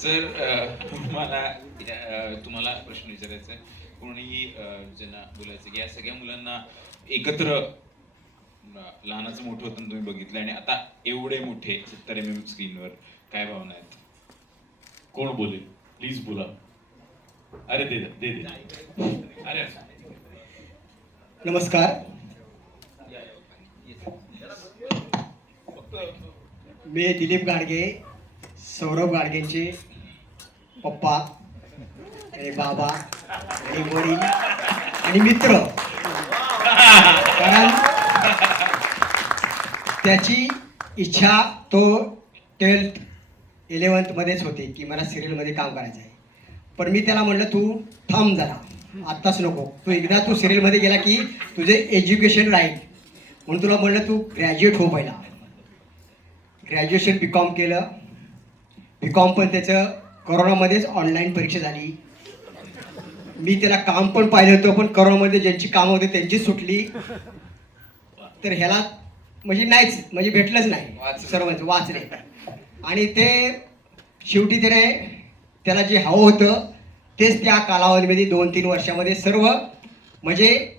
Sir तुम्हाला प्रश्न विचारायचा आहे. कोणीही ज्यांना बोलायचं की या सगळ्या मुलांना एकत्र लहानाचं मोठं होतं तुम्ही बघितलं आणि आता एवढे मोठे 70 mm स्क्रीनवर काय भावना आहेत? कोण बोलेल? प्लीज बोला. अरे दे दे दे. अरे नमस्कार. मी दिलीप गाडगे, सौरभ गाडगेंचे पप्पा आणि बाबा आणि वडील आणि मित्र. कारण त्याची इच्छा तो 12th 11th मध्येच होते की मला सिरियलमध्ये काम करायचं आहे. पण मी त्याला म्हणलं तू थांब जरा, आत्ताच नको, तू एकदा तू सिरियलमध्ये गेला की तुझे एज्युकेशन राहील, म्हणून तुला म्हणलं तू ग्रॅज्युएट हो पहिला. ग्रॅज्युएशन BCom केलं. BCom पण त्याचं कोरोनामध्येच ऑनलाईन परीक्षा झाली. मी त्याला काम पण पाहिलं होतं, पण कोरोनामध्ये ज्यांची कामं होती त्यांची सुटली. तर ह्याला म्हणजे नाहीच, म्हणजे भेटलंच नाही सर्वांचं वाचले. आणि ते शेवटी त्याला जे हवं होतं तेच त्या कालावधीमध्ये 2-3 वर्षामध्ये सर्व म्हणजे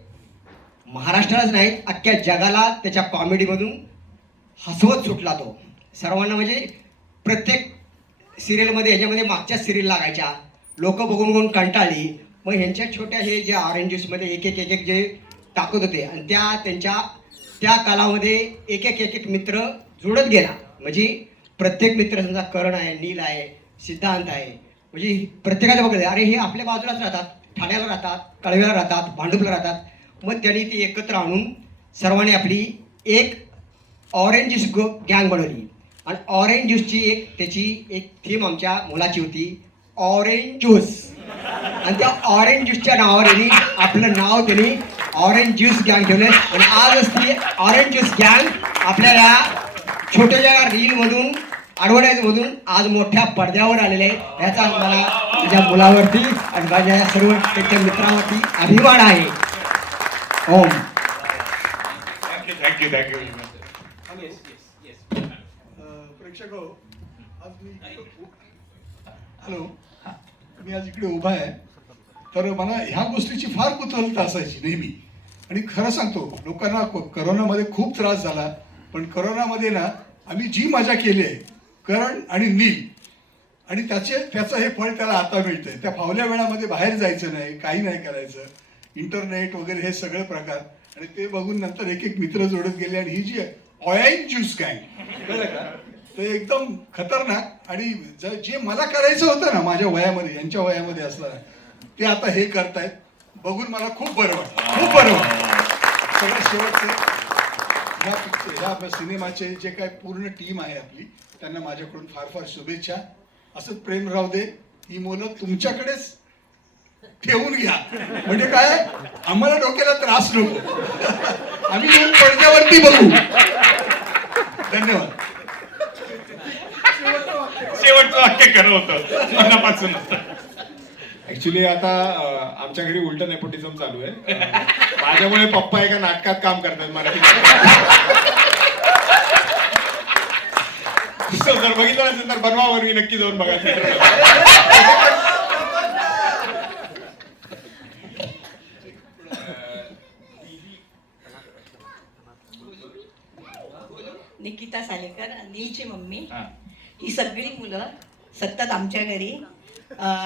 महाराष्ट्रालाच नाहीत अख्ख्या जगाला त्याच्या कॉमेडीमधून हसवत सुटला तो. सर्वांना म्हणजे प्रत्येक सिरियलमध्ये ह्याच्यामध्ये मागच्या सिरियल लागायच्या, लोक बघून कंटाळली. मग ह्यांच्या छोट्या हे जे ऑरेंज ज्यूसमध्ये एक एक जे टाकत होते आणि त्या कालामध्ये एक एक मित्र जुळत गेला. म्हणजे प्रत्येक मित्र समजा करण आहे, नील आहे, सिद्धांत आहे, म्हणजे प्रत्येकाला बघत अरे हे आपल्या बाजूलाच राहतात, ठाण्याला राहतात, कळव्याला राहतात, भांडुपला राहतात. मग त्यांनी ती एकत्र आणून सर्वांनी आपली एक ऑरेंज ज्यूस गँग बनवली. आणि ऑरेंज ज्यूसची त्याची एक थीम आमच्या मुलाची होती, ऑरेंज ज्यूस. आणि त्या ऑरेंज ज्यूसच्या नावावर आपलं नाव त्यांनी ऑरेंज ज्यूस गँग ठेवलं. आणि आजच ती ऑरेंज ज्यूस गँग आपल्याला छोट्याशा रीलमधून ॲडव्हर्टाईजमधून आज मोठ्या पडद्यावर आलेले आहे. याचा मला माझ्या मुलावरती आणि माझ्या सर्व त्याच्या मित्रांवरती अभिमान आहे. ओम. थँक्यू. प्रेक्षक हो, आज मी हॅलो, मी आज इकडे उभा आहे. तर मला ह्या गोष्टीची फार कुतूहलता असायची नेहमी. आणि खरं सांगतो, लोकांना करोनामध्ये खूप त्रास झाला, पण करोनामध्ये ना आम्ही जी मजा केली आहे करण आणि नील, आणि त्याचं हे फळ त्याला आता मिळतंय. त्या फावल्या वेळामध्ये बाहेर जायचं नाही, काही नाही करायचं, इंटरनेट वगैरे हे सगळे प्रकार. आणि ते बघून नंतर एक मित्र जोडत गेले. आणि ही जी ऑरेंज ज्यूस गँग कळलं का, ते एकदम खतरनाक. आणि जे मला करायचं होतं ना माझ्या वयामध्ये, यांच्या वयामध्ये असताना, ते आता हे करतायत. बघून मला खूप बरं वाटतं. सगळ्यात शेवटचं ह्या सिनेमाचे जे काय पूर्ण टीम आहे आपली, त्यांना माझ्याकडून फार फार शुभेच्छा. असंच प्रेम राहू दे. ही मुलं तुमच्याकडेच ठेवून घ्या, म्हणजे काय आम्हाला डोक्याला त्रास नको. आम्ही येऊन पडद्यावरती बघू. धन्यवाद. शेवटचं वाक्य खरं होतं मनापासून. ऍक्च्युली आता आमच्या घरी उलट नेपोटिझम चालू आहे. माझ्यामुळे पप्पा एका नाटकात काम करतात मराठी. जर बघितलं असेल तर बनवावर मी नक्की जाऊन बघायचं. निकिता सालेकर, नीलची मम्मी. ही सगळी मुलं सतत आमच्या घरी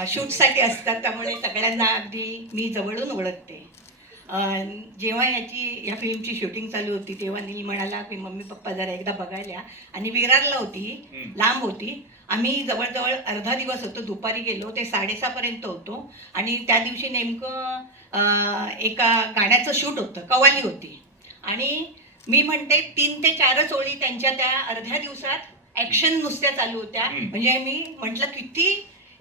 शूटसाठी असतात, त्यामुळे सगळ्यांना अगदी मी जवळून ओळखते. जेव्हा ह्या फिल्मची शूटिंग चालू होती तेव्हा नील म्हणाला की मम्मी पप्पा जरा एकदा बघायला. आणि विरारला होती, लांब होती. आम्ही जवळजवळ अर्धा दिवस होतो. दुपारी गेलो, ते 6:30 पर्यंत होतो. आणि त्या दिवशी नेमकं एका गाण्याचं शूट होतं, कव्वाली होती. आणि मी म्हणते 3 ते 4 ओळी त्यांच्या त्या अर्ध्या दिवसात ऍक्शन नुसत्या चालू होत्या. म्हणजे मी म्हटलं किती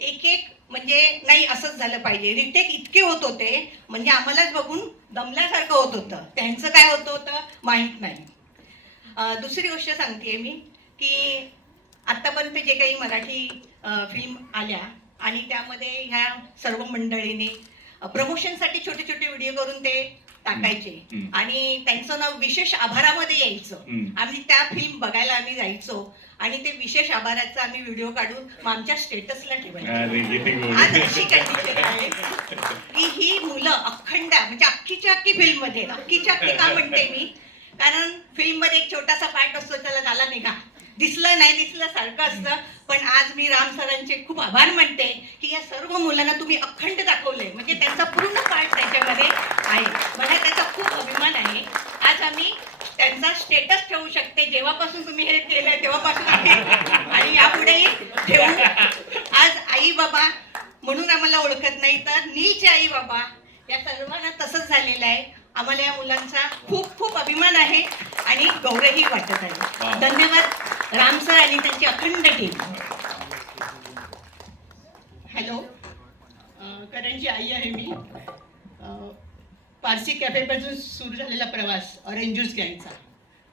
एक म्हणजे नाही असंच झालं पाहिजे. रिटेक इतके होत होते म्हणजे आम्हालाच बघून दमल्यासारखं होत होतं. त्यांचं काय होतं माहीत नाही. दुसरी गोष्ट सांगते मी की आत्तापर्यंत जे काही मराठी फिल्म आल्या आणि त्यामध्ये ह्या सर्व मंडळीने प्रमोशनसाठी छोटे छोटे व्हिडिओ करून ते टाकायचे आणि त्यांचं नाव विशेष आभारामध्ये यायचं. आम्ही त्या फिल्म बघायला आम्ही जायचो आणि ते विशेष आभाराचा आम्ही व्हिडिओ काढून मग आमच्या स्टेटसला ठेवायचा. अरे किती गोड. आज अशी कंडिशन आहे की ही मुलं अखंड म्हणजे अख्खीच्या अख्खी फिल्म मध्ये अख्खीच्या अख्खी का म्हणते मी, कारण फिल्म मध्ये एक छोटासा पार्ट असतो त्याला झाला निघा, दिसलं नाही दिसलं सारखं असतं. पण आज मी राम सरांचे खूप आभार मानते की या सर्व मुलांना तुम्ही अखंड दाखवले, म्हणजे त्यांचा पूर्ण पार्ट त्याच्यामध्ये आहे. मला त्याचा खूप अभिमान आहे. आज आम्ही त्यांचा स्टेटस ठेवू शकते, जेव्हापासून तुम्ही हे केलंय तेव्हापासून आम्ही आणि यापुढेही ठेवू. आज आई बाबा म्हणून आम्हाला ओळखत नाही तर नीलचे आई बाबा, या सर्वांना तसंच झालेलं आहे. आम्हाला या मुलांचा खूप खूप अभिमान आहे आणि गौरवही वाटत आहे. धन्यवाद राम सर आणि त्यांची अखंड टीम. हॅलो, करणची आई आहे मी. पारसी कॅफेपासून सुरू झालेला प्रवास ऑरेंज ज्यूस गँगचा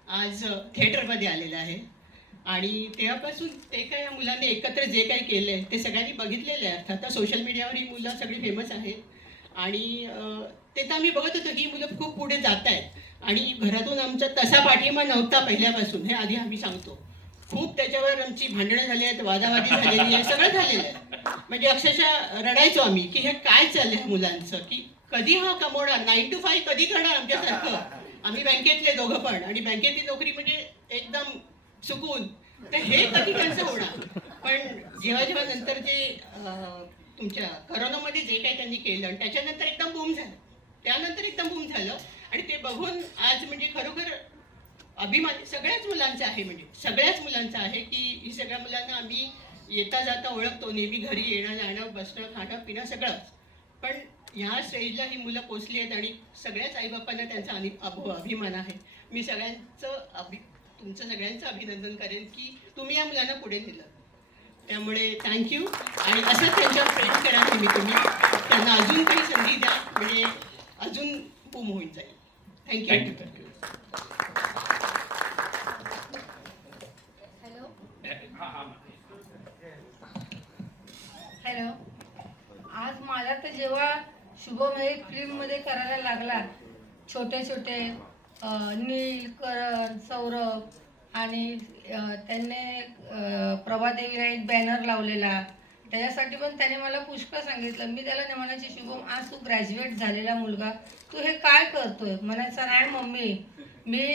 आज थिएटरमध्ये आलेला आहे आणि तेव्हापासून ते काय या मुलांनी एकत्र जे काही केलं आहे ते सगळ्यांनी बघितलेलं आहे. अर्थात आता सोशल मीडियावर ही मुलं सगळी फेमस आहेत आणि ते तर आम्ही बघत होतो ही मुलं खूप पुढे जात आहेत आणि घरातून आमचा तसा पाठिंबा नव्हता पहिल्यापासून, हे आधी आम्ही सांगतो. खूप त्याच्यावर आमची भांडणं झाली आहेत, वादावादी झालेली आहे, सगळं झालेलं आहे. म्हणजे अक्षरशः रडायचो आम्ही की हे काय चाललंय ह्या मुलांचं, की कधी हा कमवणार, 9 to 5 कधी करणार आमच्यासारखं. आम्ही बँकेतले दोघं पण आणि बँकेतली नोकरी म्हणजे एकदम चुकून, तर हे कधी त्यांचं होणार. पण जेव्हा जेव्हा नंतर जे तुमच्या करोनामध्ये जे काही त्यांनी केलं आणि त्याच्यानंतर एकदम बूम झालं, त्यानंतर एकदम बूम झालं आणि ते बघून आज म्हणजे खरोखर अभिमान सगळ्याच मुलांचा आहे, म्हणजे सगळ्याच मुलांचा आहे की ही सगळ्या मुलांना आम्ही येता जाता ओळखतो, नेहमी घरी येणं जाणं बसणं खाणं पिणं सगळंच. पण ह्या स्टेजला ही मुलं पोचली आहेत आणि सगळ्याच आईबापांना त्यांचा अभिमान आहे. मी तुमचं सगळ्यांचं अभिनंदन करेन की तुम्ही या मुलांना पुढे नेलं. त्यामुळे थँक्यू आणि असंच त्यांच्यावर प्रेम करा नेहमी तुम्ही, त्यांना अजून काही संधी द्या म्हणजे अजून बूम होऊन जाईल. थँक्यू. थँक्यू. हॅलो, आज मला तर जेव्हा शुभम हे फिल्ममध्ये करायला लागला, छोटे छोटे नील, करण, सौरभ आणि त्यांनी प्रभादेवीला एक बॅनर लावलेला, त्याच्यासाठी पण त्याने मला पुष्कळ सांगितलं. मी त्याला म्हणायचे शुभम आज तू ग्रॅज्युएट झालेला मुलगा, तू हे काय करतोय? म्हणायचा नाही मम्मी मी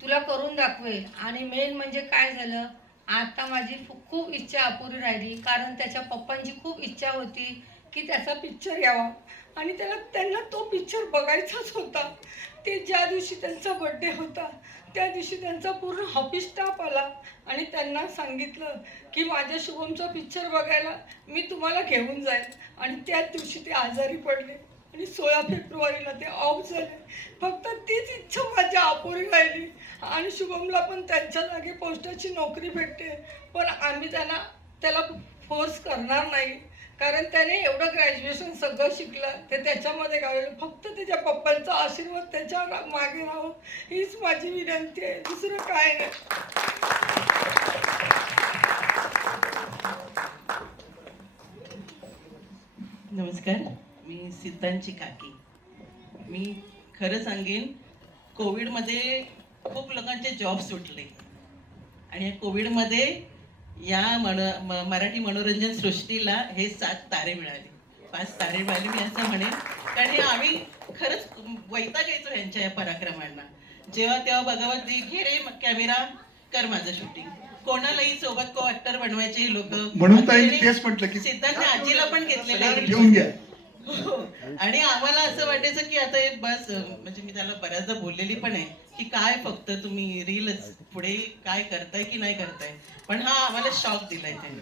तुला करून दाखवेल. आणि मेन म्हणजे काय झालं, आता माझी खूप इच्छा अपुरी राहिली, कारण त्याच्या पप्पांची खूप इच्छा होती की त्याचा पिक्चर यावा आणि त्यांना तो पिक्चर बघायचाच होता. ते ज्या दिवशी त्यांचा बर्थडे होता त्या दिवशी त्यांचा पूर्ण ऑफिस स्टाफ आला आणि त्यांना सांगितलं की माझ्या शुभमचा पिक्चर बघायला मी तुम्हाला घेऊन जाईल. आणि त्याच दिवशी ते आजारी पडले आणि 16 फेब्रुवारीला ते ऑफ झाले. फक्त तीच इच्छा माझ्या अपुरी राहिली आणि शुभमला पण त्यांच्या जागी पोस्टाची नोकरी भेटते. पण आम्ही त्याला फोर्स करणार नाही, कारण त्याने एवढं ग्रॅज्युएशन सगळं शिकलं ते त्याच्यामध्ये गावलं. फक्त त्याच्या पप्पांचा आशीर्वाद त्याच्या मागे राहावं हीच माझी विनंती आहे, दुसरं काय नाही. नमस्कार, मी सिद्धांची काकी. मी खरं सांगेन, कोविडमध्ये खूप लोकांचे जॉब सुटले आणि या कोविडमध्ये या मराठी मनोरंजन सृष्टीला हे 7 तारे मिळाले, 5 तारे मिळाले मी असं म्हणेन. कारण आम्ही खरंच वैताग यायचो यांच्या या पराक्रमांना. जेव्हा तेव्हा बघावं घे रे कॅमेरा कर माझं शूटिंग, कोणालाही सोबत को ऍक्टर बनवायचे लोक. म्हणून तेच म्हटलं की सिद्धांत आजीला पण घेतलेलं घेऊन घ्या. हो. आणि आम्हाला असं वाटायचं की आता एक बस, म्हणजे मी त्याला बऱ्याचदा बोललेली पण आहे की काय फक्त तुम्ही रीलच पुढे काय करताय की नाही करताय. पण हा आम्हाला शॉक दिलाय त्यांनी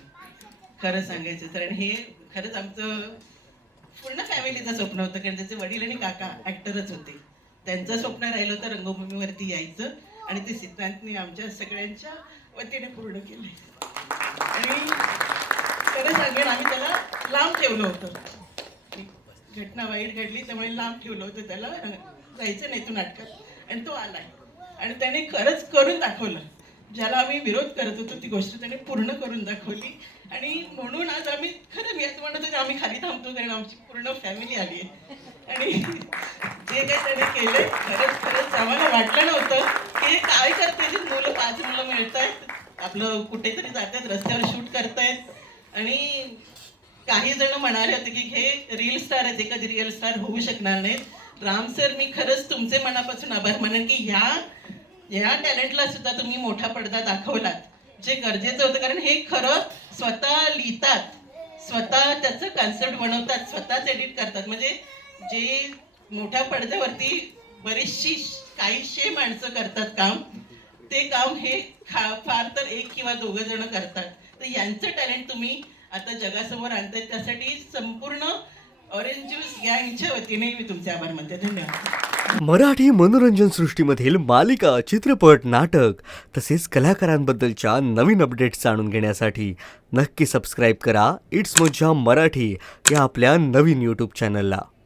खरं सांगायचं तर. हे खरंच आमचं पूर्ण फॅमिलीचं स्वप्न होतं, कारण त्याचे वडील आणि काका ऍक्टरच होते. त्यांचं स्वप्न राहिलं होतं रंगभूमीवरती यायचं आणि ते सिद्धांतने आमच्या सगळ्यांच्या वतीने पूर्ण केलंय. आणि खरं सांगेन आम्ही त्याला लांब ठेवलं होतं, घटना वाईट घडली त्यामुळे लांब ठेवलं होतं त्याला, जायचं नाही तू नाटकात. आणि तो आलाय आणि त्याने खरंच करून दाखवलं. ज्याला आम्ही विरोध करत होतो ती गोष्ट त्याने पूर्ण करून दाखवली. आणि म्हणून आज आम्ही खरं मी असं म्हणत होते आम्ही खाली थांबतो, कारण आमची पूर्ण फॅमिली आली आहे. आणि जे काही त्याने केलंय खरंच आम्हाला वाटलं नव्हतं की काय करते जी मुलं 5 मुलं मिळत आहेत आपलं कुठेतरी जातात, रस्त्यावर शूट करतायत. आणि काही जण म्हणाले होते की हे रील स्टार आहेत, कधी रिअल स्टार होऊ शकणार नाहीत. राम सर, मी खरंच तुमचे मनापासून आभार मानेन की ह्या टॅलेंटला सुद्धा तुम्ही मोठा पडदा दाखवलात, जे गरजेचं होतं. कारण हे खरं स्वतः लिहितात, स्वतः त्याचं कॉन्सेप्ट बनवतात, स्वतःच एडिट करतात. म्हणजे जे मोठ्या पडद्यावरती बरीचशी काहीशे माणसं करतात काम, ते काम हे फार तर एक किंवा दोघं जण करतात. तर यांचं टॅलेंट तुम्ही आता जगासमोर आणताय, त्यासाठी संपूर्ण ऑरेंज ज्यूस गँगच्या वतीने मी तुमचे आभार मानते. धन्यवाद. मराठी मनोरंजन सृष्टीमधील मालिका, चित्रपट, नाटक तसेच कलाकारांबद्दलच्या नवीन अपडेट्स जाणून घेण्यासाठी नक्की सबस्क्राईब करा इट्स मज्जा मराठी या आपल्या नवीन यूट्यूब चॅनलला.